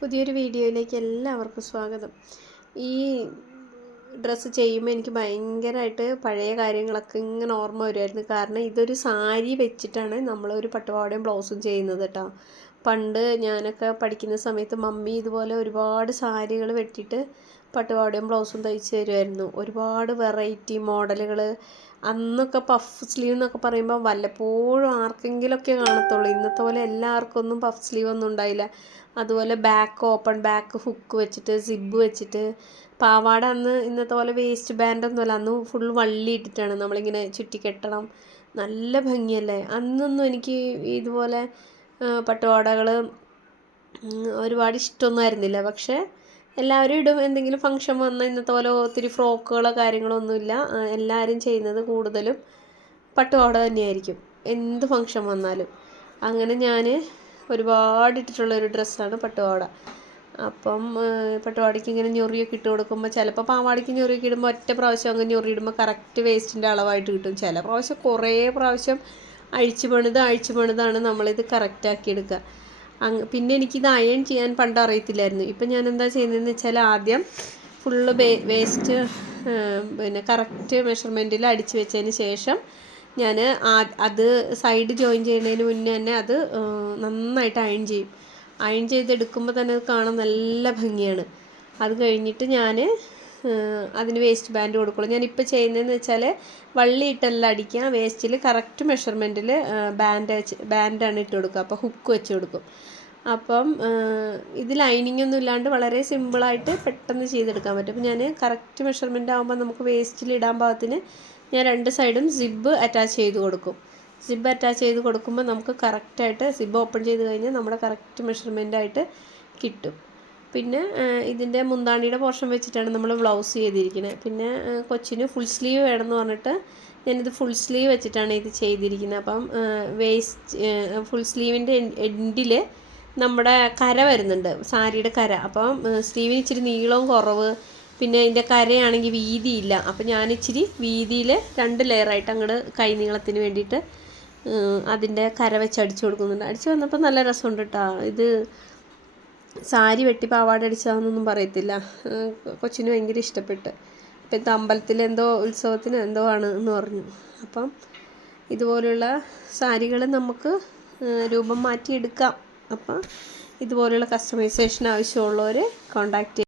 പുതിയൊരു വീഡിയോയിലേക്ക് എല്ലാവർക്കും സ്വാഗതം. ഈ ഡ്രസ്സ് ചെയ്യുമ്പോൾ എനിക്ക് ഭയങ്കരമായിട്ട് പഴയ കാര്യങ്ങളൊക്കെ ഇങ്ങനെ ഓർമ്മ വരുമായിരുന്നു. കാരണം ഇതൊരു സാരി വെച്ചിട്ടാണ് നമ്മളൊരു പട്ടുപാവാടയും ബ്ലൗസും ചെയ്യുന്നത് കേട്ടോ. പണ്ട് ഞാനൊക്കെ പഠിക്കുന്ന സമയത്ത് മമ്മി ഇതുപോലെ ഒരുപാട് സാരികൾ വെട്ടിയിട്ട് പട്ടുപാവാടയും ബ്ലൗസും തയ്ച്ച് തരുമായിരുന്നു. ഒരുപാട് വെറൈറ്റി മോഡലുകൾ. അന്നൊക്കെ പഫ് സ്ലീവ് എന്നൊക്കെ പറയുമ്പോൾ വല്ലപ്പോഴും ആർക്കെങ്കിലുമൊക്കെ കാണത്തുള്ളൂ. ഇന്നത്തെ പോലെ എല്ലാവർക്കും ഒന്നും പഫ് സ്ലീവ് ഒന്നും ഉണ്ടായില്ല. അതുപോലെ ബാക്ക് ഓപ്പൺ ബാക്ക് ഹുക്ക് വെച്ചിട്ട് സിബ് വെച്ചിട്ട് പാവാട അന്ന് ഇന്നത്തെ പോലെ വേസ്റ്റ് ബാൻഡൊന്നുമല്ല. അന്ന് ഫുൾ വള്ളി ഇട്ടിട്ടാണ് നമ്മളിങ്ങനെ ചുറ്റിക്കെട്ടണം. നല്ല ഭംഗിയല്ലേ. അന്നൊന്നും എനിക്ക് ഇതുപോലെ പട്ടുപാവാടകൾ ഒരുപാട് ഇഷ്ടമൊന്നും ആയിരുന്നില്ല. പക്ഷേ എല്ലാവരും ഇടും. എന്തെങ്കിലും ഫംഗ്ഷൻ വന്നാൽ ഇന്നത്തെ പോലെ ഒത്തിരി ഫ്രോക്കുകളോ കാര്യങ്ങളോ ഒന്നുമില്ല. എല്ലാവരും ചെയ്യുന്നത് കൂടുതലും പട്ടുപാവാട തന്നെയായിരിക്കും എന്ത് ഫംഗ്ഷൻ വന്നാലും. അങ്ങനെ ഞാൻ ഒരുപാട് ഇട്ടിട്ടുള്ളൊരു ഡ്രസ്സാണ് പട്ടുപാവാട. അപ്പം പട്ടുപാവാടയ്ക്ക് ഇങ്ങനെ ഞൊറിയൊക്കെ ഇട്ട് കൊടുക്കുമ്പോൾ ചിലപ്പോൾ പാവാടയ്ക്ക് ഞൊറിയൊക്കെ ഇടുമ്പോൾ ഒറ്റ പ്രാവശ്യം അങ്ങ് ഞൊറി ഇടുമ്പോൾ കറക്റ്റ് വേസ്റ്റിൻ്റെ അളവായിട്ട് കിട്ടും. ചില പ്രാവശ്യം കുറേ പ്രാവശ്യം അഴിച്ചു പണിതാണ് നമ്മളിത് കറക്റ്റാക്കി എടുക്കുക. പിന്നെ എനിക്കിത് അയൺ ചെയ്യാൻ പണ്ട് അറിയത്തില്ലായിരുന്നു. ഇപ്പം ഞാൻ എന്താ ചെയ്യുന്നതെന്ന് വെച്ചാൽ ആദ്യം ഫുള്ള് വേസ്റ്റ് പിന്നെ കറക്റ്റ് മെഷർമെൻറ്റിൽ അടിച്ച് വെച്ചതിന് ശേഷം ഞാൻ അത് സൈഡ് ജോയിൻ ചെയ്യുന്നതിന് മുന്നേ തന്നെ അത് നന്നായിട്ട് അയൺ ചെയ്യും. അയൺ ചെയ്തെടുക്കുമ്പോൾ തന്നെ അത് കാണാൻ നല്ല ഭംഗിയാണ്. അത് കഴിഞ്ഞിട്ട് ഞാൻ അതിന് വേസ്റ്റ് ബാൻഡ് കൊടുക്കുള്ളൂ. ഞാനിപ്പോൾ ചെയ്യുന്നതെന്ന് വെച്ചാൽ വള്ളി ഇട്ടല്ല അടിക്കുക. വേസ്റ്റിൽ കറക്റ്റ് മെഷർമെൻറ്റിൽ ബാൻഡാണ് ഇട്ട് കൊടുക്കുക. അപ്പോൾ ഹുക്ക് വെച്ച് കൊടുക്കും. അപ്പം ഇത് ലൈനിങ് ഒന്നും ഇല്ലാണ്ട് വളരെ സിമ്പിളായിട്ട് പെട്ടെന്ന് ചെയ്തെടുക്കാൻ പറ്റും. അപ്പോൾ ഞാൻ കറക്റ്റ് മെഷർമെൻ്റ് ആകുമ്പോൾ നമുക്ക് വേസ്റ്റിൽ ഇടാൻ പാകത്തിന് ഞാൻ രണ്ട് സൈഡും സിബ് അറ്റാച്ച് ചെയ്ത് കൊടുക്കും. സിബ് അറ്റാച്ച് ചെയ്ത് കൊടുക്കുമ്പോൾ നമുക്ക് കറക്റ്റായിട്ട് സിബ് ഓപ്പൺ ചെയ്ത് കഴിഞ്ഞാൽ നമ്മുടെ കറക്റ്റ് മെഷർമെൻറ്റായിട്ട് കിട്ടും. പിന്നെ ഇതിൻ്റെ മുന്താണിയുടെ പോർഷൻ വെച്ചിട്ടാണ് നമ്മൾ ബ്ലൗസ് ചെയ്തിരിക്കുന്നത്. പിന്നെ കൊച്ചിന് ഫുൾ സ്ലീവ് വേണമെന്ന് പറഞ്ഞിട്ട് ഞാനിത് ഫുൾ സ്ലീവ് വെച്ചിട്ടാണ് ഇത് ചെയ്തിരിക്കുന്നത്. അപ്പം ഫുൾ സ്ലീവിൻ്റെ എൻഡിൽ നമ്മുടെ കര വരുന്നുണ്ട്, സാരിയുടെ കര. അപ്പം സ്ലീവിന് ഇച്ചിരി നീളവും കുറവ്, പിന്നെ ഇതിൻ്റെ കരയാണെങ്കിൽ വീതിയില്ല. അപ്പം ഞാനിച്ചിരി വീതിയിൽ 2 ലെയറായിട്ട് അങ്ങോട്ട് കൈ നീളത്തിന് വേണ്ടിയിട്ട് അതിൻ്റെ കര വെച്ച് അടിച്ചു കൊടുക്കുന്നുണ്ട്. അടിച്ച് വന്നപ്പോൾ നല്ല രസമുണ്ട് കേട്ടോ. ഇത് സാരി വെട്ടി പാവാട അടിച്ചതാണെന്നൊന്നും പറയത്തില്ല. കൊച്ചിന് ഭയങ്കര ഇഷ്ടപ്പെട്ട്. ഇപ്പോഴത്തെ അമ്പലത്തിലെന്തോ ഉത്സവത്തിന് എന്തോ ആണ് എന്ന് പറഞ്ഞു. അപ്പം ഇതുപോലുള്ള സാരികൾ നമുക്ക് രൂപം മാറ്റിയെടുക്കാം. അപ്പം ഇതുപോലുള്ള കസ്റ്റമൈസേഷൻ ആവശ്യമുള്ളവർ കോൺടാക്റ്റ്